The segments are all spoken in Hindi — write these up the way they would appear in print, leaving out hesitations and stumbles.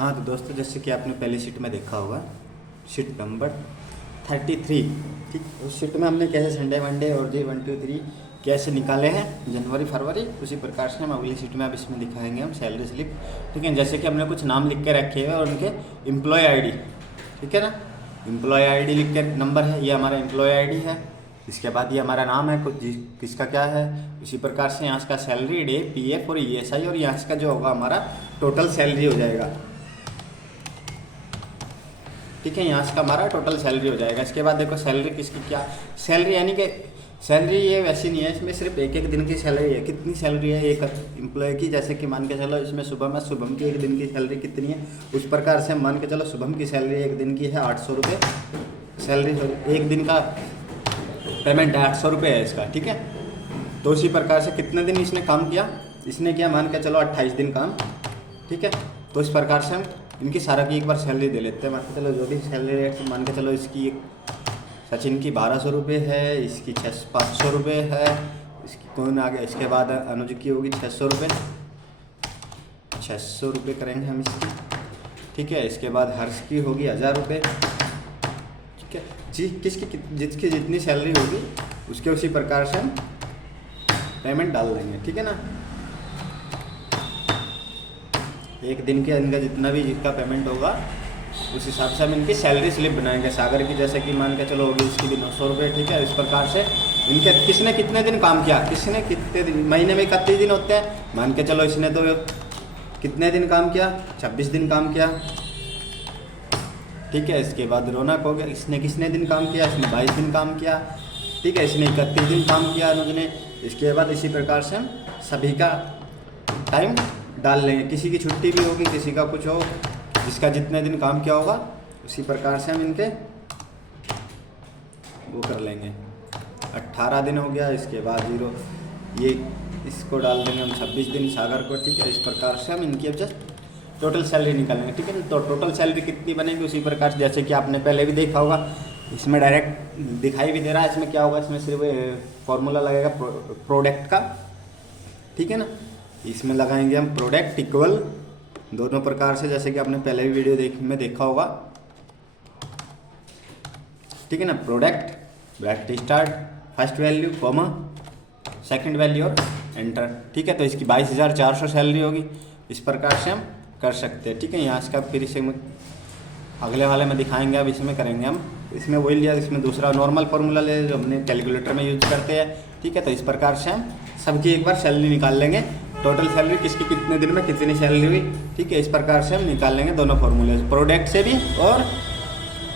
हाँ तो दोस्तों, जैसे कि आपने पहली शीट में देखा होगा, शीट नंबर 33, ठीक। उस शीट में हमने कैसे संडे मंडे और जी 1 2 3 कैसे निकाले हैं जनवरी फरवरी, उसी प्रकार से हम अगली शीट में अब इसमें दिखाएंगे हम सैलरी स्लिप, ठीक है। जैसे कि हमने कुछ नाम लिख के रखे हैं और उनके एम्प्लॉय आईडी, ठीक है ना। एम्प्लॉय आईडी लिख के नंबर है, ये हमारा एम्प्लॉय आईडी है। इसके बाद ये हमारा नाम है, कुछ किसका क्या है। उसी प्रकार से यहाँ का सैलरी डे, पीएफ और ईएसआई, और यहाँ का जो होगा हमारा टोटल सैलरी हो जाएगा, ठीक है। यहाँ का हमारा टोटल सैलरी हो जाएगा। इसके बाद देखो सैलरी किसकी क्या, सैलरी यानी कि सैलरी ये वैसी नहीं है, इसमें सिर्फ एक एक दिन की सैलरी है। कितनी सैलरी है एक एम्प्लॉय की, जैसे कि मान के चलो इसमें शुभम है, शुभम की एक दिन की सैलरी कितनी है, उस प्रकार से मान के चलो शुभम की सैलरी एक दिन की है 800 रुपये सैलरी, एक दिन का पेमेंट है 800 रुपये है इसका, ठीक है। तो उसी प्रकार से कितने दिन इसने काम किया, इसने किया मान के चलो 28 दिन काम, ठीक है। तो इस प्रकार से हम इनकी सारा की एक बार सैलरी दे लेते हैं। मान के चलो जो भी सैलरी रेट मान के चलो, इसकी सचिन की 1200 रुपये है, इसकी 500 रुपये है, इसकी कौन आ गया, इसके बाद अनुज की होगी 600 रुपये, 600 रुपये करेंगे हम इसकी, ठीक है। इसके बाद हर्ष की होगी 1000 रुपये, ठीक है जी। जिसकी जितनी सैलरी होगी उसके उसी प्रकार से हम पेमेंट डाल देंगे, ठीक है ना। एक दिन के इनका जितना भी जिसका पेमेंट होगा उस हिसाब से हम इनकी सैलरी स्लिप बनाएंगे। सागर की जैसे कि मान के चलो होगी इसकी भी 900 रुपये, ठीक है। इस प्रकार से इनके किसने कितने दिन काम किया, किसने कितने दिन, महीने में 31 दिन होते हैं, मान के चलो इसने तो कितने दिन काम किया, 26 दिन काम किया, ठीक है। इसके बाद रौनक हो गया, इसने कितने दिन काम किया, इसने 22 दिन काम किया, ठीक है। इसने 31 दिन काम किया अनुज ने। इसके बाद इसी प्रकार से हम सभी का टाइम डाल लेंगे, किसी की छुट्टी भी होगी, किसी का कुछ हो, जिसका जितने दिन काम किया होगा उसी प्रकार से हम इनके वो कर लेंगे। 18 दिन हो गया, इसके बाद 0 ये इसको डाल देंगे हम 26 दिन सागर को, ठीक है। इस प्रकार से हम इनकी अब जस्ट टोटल सैलरी निकालेंगे, ठीक है। तो टोटल सैलरी कितनी बनेगी उसी प्रकार से, जैसे कि आपने पहले भी देखा होगा, इसमें डायरेक्ट दिखाई भी दे रहा है। इसमें क्या होगा, इसमें सिर्फ फॉर्मूला लगेगा प्रोडक्ट का, ठीक है ना। इसमें लगाएंगे हम प्रोडक्ट इक्वल दोनों प्रकार से, जैसे कि आपने पहले भी वीडियो में देखा होगा, ठीक है ना। Product bracket start, first value comma second value और एंटर, ठीक है। तो इसकी 22,400 सैलरी होगी। इस प्रकार से हम कर सकते हैं, ठीक है। यहाँ इसका फिर इसे अगले वाले में दिखाएंगे, अब इसमें करेंगे हम, इसमें वही लिया, इसमें दूसरा नॉर्मल फार्मूला ले जो हमने कैलकुलेटर में यूज करते हैं, ठीक है। तो इस प्रकार से हम सबकी एक बार सैलरी निकाल लेंगे, टोटल सैलरी किसकी कितने दिन में कितनी सैलरी हुई, ठीक है। इस प्रकार से हम निकाल लेंगे दोनों फार्मूले, प्रोडक्ट से भी और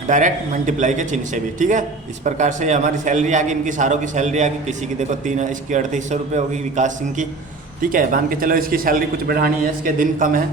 डायरेक्ट मल्टीप्लाई के चिन्ह से भी, ठीक है। इस प्रकार से हमारी सैलरी आ गई, इनकी सारों की सैलरी आ गई। किसी की देखो 3 इसकी 3800 रुपये होगी विकास सिंह की, ठीक है। मान के चलो इसकी सैलरी कुछ बढ़ानी है, इसके दिन कम है,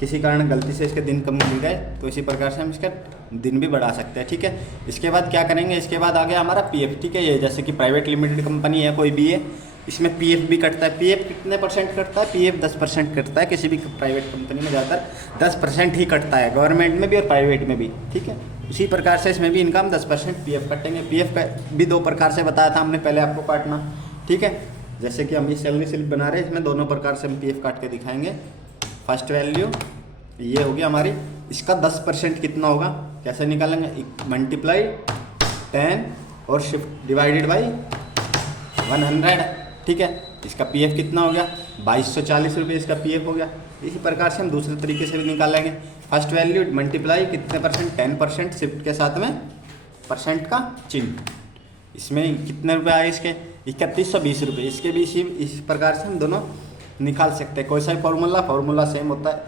किसी कारण गलती से इसके दिन कम मिल गए, तो इसी प्रकार से हम इसका दिन भी बढ़ा सकते हैं, ठीक है। इसके बाद क्या करेंगे, इसके बाद आ गया हमारा पीएफ, ठीक है। ये जैसे कि प्राइवेट लिमिटेड कंपनी है कोई भी है, इसमें पीएफ भी कटता है। पीएफ कितने % कटता है, पीएफ 10% कटता है। किसी भी प्राइवेट कंपनी में ज़्यादातर 10% ही कटता है, गवर्नमेंट में भी और प्राइवेट में भी, ठीक है। उसी प्रकार से इसमें भी इनकम 10% पीएफ कटेंगे। पीएफ का भी 2 प्रकार से बताया था हमने पहले आपको काटना, ठीक है। जैसे कि हम ये सैलरी स्लिप बना रहे हैं, इसमें दोनों प्रकार से हम पीएफ काट के दिखाएंगे। फर्स्ट वैल्यू ये होगी हमारी, इसका 10% कितना होगा, कैसे निकालेंगे, मल्टीप्लाई 10 और शिफ्ट डिवाइडेड बाई 100, ठीक है। इसका पीएफ कितना हो गया, 2240 रुपये इसका पीएफ हो गया। इसी प्रकार से हम दूसरे तरीके से भी निकालेंगे। फर्स्ट वैल्यू मल्टीप्लाई कितने %, 10%, शिफ्ट के साथ में % का चिन्ह, इसमें कितने रुपए आए इसके 3120 रुपये। इसके भी इस प्रकार से हम दोनों निकाल सकते हैं। कोई सा फार्मूला सेम होता है,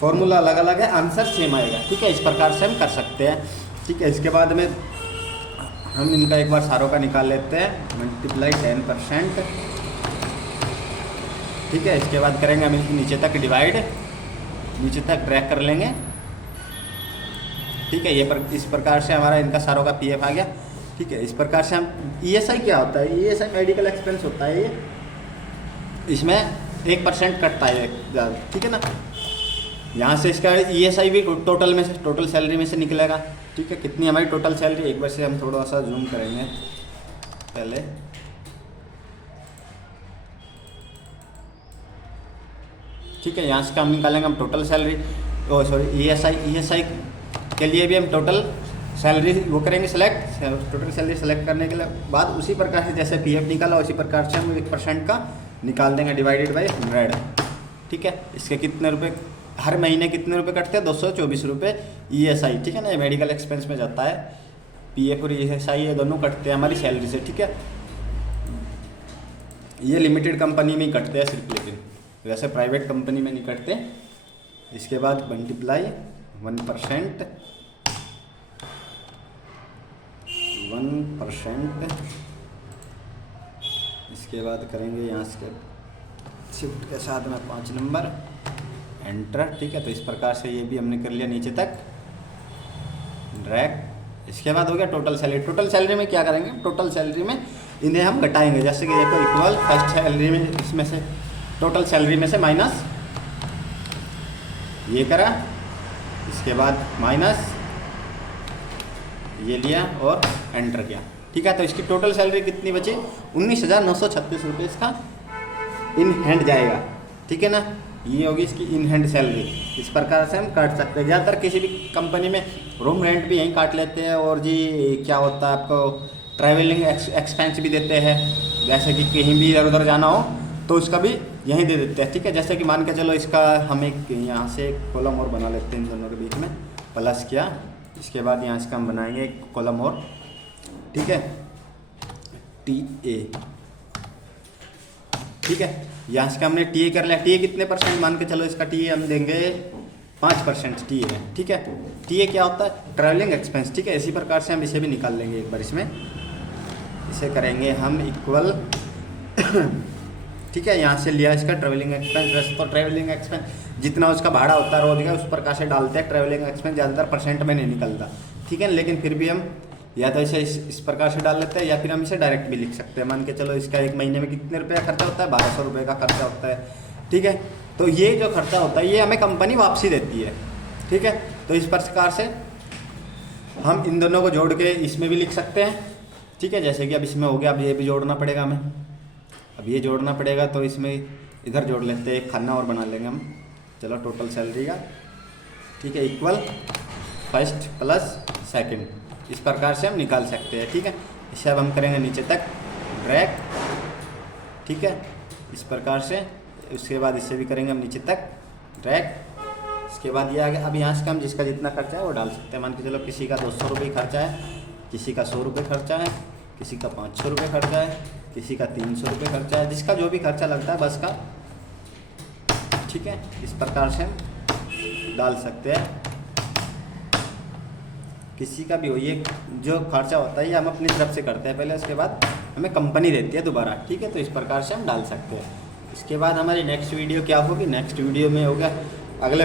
फार्मूला अलग अलग है, आंसर सेम आएगा, ठीक है। इस प्रकार से हम कर सकते हैं, ठीक है। इसके बाद में हम इनका एक बार सारों का निकाल लेते हैं, मल्टीप्लाई 10%, ठीक है। इसके बाद करेंगे हम इनकी नीचे तक डिवाइड, नीचे तक ड्रैग कर लेंगे, ठीक है। इस प्रकार से हमारा इनका सारों का पीएफ आ गया, ठीक है। इस प्रकार से हम ईएसआई क्या होता है, ईएसआई मेडिकल एक्सपेंस होता है, ये इसमें 1% कटता है ज़्यादा, ठीक है ना। यहाँ से इसका ईएसआई भी टोटल में से, टोटल सैलरी में से निकलेगा, ठीक है। कितनी हमारी टोटल सैलरी, एक बार से हम थोड़ा सा जूम करेंगे पहले, ठीक है। यहाँ से हम निकालेंगे हम टोटल सैलरी, ओ सॉरी ESI के लिए भी हम टोटल सैलरी वो करेंगे सेलेक्ट। टोटल सैलरी सेलेक्ट करने के बाद उसी प्रकार से जैसे PF निकाला उसी प्रकार से हम 1% का निकाल देंगे डिवाइडेड बाई 100। ठीक है, इसके कितने रुपए हर महीने कितने रुपए कटते हैं? 224 रुपये ESI। ठीक है ना, ये मेडिकल एक्सपेंस में जाता है। PF और ESI ये दोनों कटते हैं हमारी सैलरी से। ठीक है, ये लिमिटेड कंपनी में ही कटते हैं सिर्फ, लेकिन वैसे प्राइवेट कंपनी में नहीं कटते। इसके बाद मल्टीप्लाई 1%, इसके बाद करेंगे यहाँ से शिफ्ट के साथ में 5 नंबर एंटर। ठीक है, तो इस प्रकार से ये भी हमने कर लिया नीचे तक ड्रैग। इसके बाद हो गया टोटल सैलरी। टोटल सैलरी में क्या करेंगे? टोटल सैलरी में इन्हें हम घटाएंगे, जैसे कि देखो इक्वल फर्स्ट सैलरी में इसमें से टोटल सैलरी में से माइनस ये करा, इसके बाद माइनस ये लिया और एंटर किया। ठीक है, तो इसकी टोटल सैलरी कितनी बची? 19,936 रुपये इसका इन हैंड जाएगा। ठीक है ना, ये होगी इसकी इन हैंड सैलरी। इस प्रकार से हम काट सकते हैं। ज़्यादातर किसी भी कंपनी में रूम रेंट भी यहीं काट लेते हैं, और जी क्या होता है आपको ट्रैवलिंग एक्सपेंस भी देते हैं, जैसे कि कहीं भी इधर उधर जाना हो तो उसका भी यहीं दे देते हैं। ठीक है, जैसे कि मान के चलो इसका हम एक यहाँ से एक कॉलम और बना लेते हैं इन दोनों के बीच में, प्लस किया, इसके बाद यहाँ से हम बनाएंगे एक कॉलम और। ठीक है, TA। ठीक है, यहाँ से हमने TA कर लिया। TA कितने परसेंट मान के चलो इसका TA हम देंगे 5% TA है। ठीक है, TA क्या होता है? Travelling expense. ठीक है, इसी प्रकार से हम इसे भी निकाल लेंगे एक बार। इसमें इसे करेंगे हम इक्वल ठीक है, यहाँ से लिया इसका ट्रैवलिंग एक्सपेंस। वैसे तो ट्रैवलिंग एक्सपेंस जितना उसका भाड़ा होता है रोज का उस प्रकार से डालते हैं। ट्रैवलिंग एक्सपेंस ज़्यादातर परसेंट में नहीं निकलता। ठीक है, लेकिन फिर भी हम या तो इसे इस प्रकार से डाल लेते हैं, या फिर हम इसे डायरेक्ट भी लिख सकते हैं। मान के चलो इसका एक महीने में कितने रुपये का खर्चा होता है? 1200 रुपये का खर्चा होता है। ठीक है, तो ये जो खर्चा होता है ये हमें कंपनी वापसी देती है। ठीक है, तो इस प्रकार से हम इन दोनों को जोड़ के इसमें भी लिख सकते हैं। ठीक है, जैसे कि अब इसमें हो गया, अब ये भी जोड़ना पड़ेगा हमें। अब ये जोड़ना पड़ेगा तो इसमें इधर जोड़ लेते हैं, एक खाना और बना लेंगे हम। चलो टोटल सैलरी का। ठीक है, इक्वल फर्स्ट प्लस सेकंड, इस प्रकार से हम निकाल सकते हैं। ठीक है, इसे अब हम करेंगे नीचे तक ड्रैग। ठीक है, इस प्रकार से। उसके बाद इसे भी करेंगे हम नीचे तक ड्रैग। इसके बाद ये आ गया। अब यहाँ से हम जिसका जितना खर्चा है वो डाल सकते हैं। मान के चलो किसी का 200 रुपये खर्चा है, किसी का 100 रुपये खर्चा है, किसी का 500 रुपये खर्चा है, किसी का 300 रुपये खर्चा है, जिसका जो भी खर्चा लगता है बस का। ठीक है, इस प्रकार से हम डाल सकते हैं। किसी का भी हो, ये जो खर्चा होता है ये हम अपनी तरफ से करते हैं पहले, उसके बाद हमें कंपनी देती है दोबारा। ठीक है, तो इस प्रकार से हम डाल सकते हैं। इसके बाद हमारी नेक्स्ट वीडियो क्या होगी? नेक्स्ट वीडियो में होगा अगले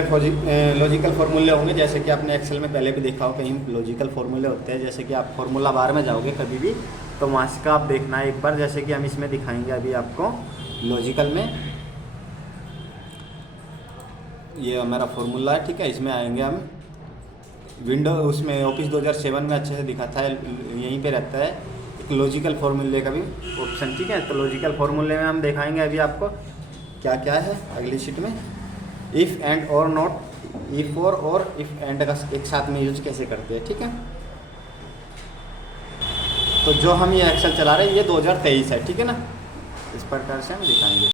लॉजिकल फार्मूले होंगे। जैसे कि आपने एक्सेल में पहले भी देखा हो, कहीं लॉजिकल फार्मूले होते हैं। जैसे कि आप फार्मूला बार में जाओगे कभी भी तो वहाँ से का आप देखना है एक बार। जैसे कि हम इसमें दिखाएंगे अभी आपको लॉजिकल में, ये हमारा फार्मूला है। ठीक है, इसमें आएंगे हम विंडो, उसमें ऑफिस 2007 में अच्छे से दिखा था, यहीं पे रहता है एक लॉजिकल फार्मूले का भी ऑप्शन। ठीक है, तो लॉजिकल फार्मूले में हम दिखाएंगे अभी आपको क्या क्या है अगली शीट में। इफ़ एंड और नॉट, इफ़ और इफ़ एंड का एक साथ में यूज कैसे करते हैं। ठीक है, तो जो हम ये एक्सेल चला रहे हैं ये 2023 है। ठीक है ना, इस प्रकार से हम दिखाएंगे।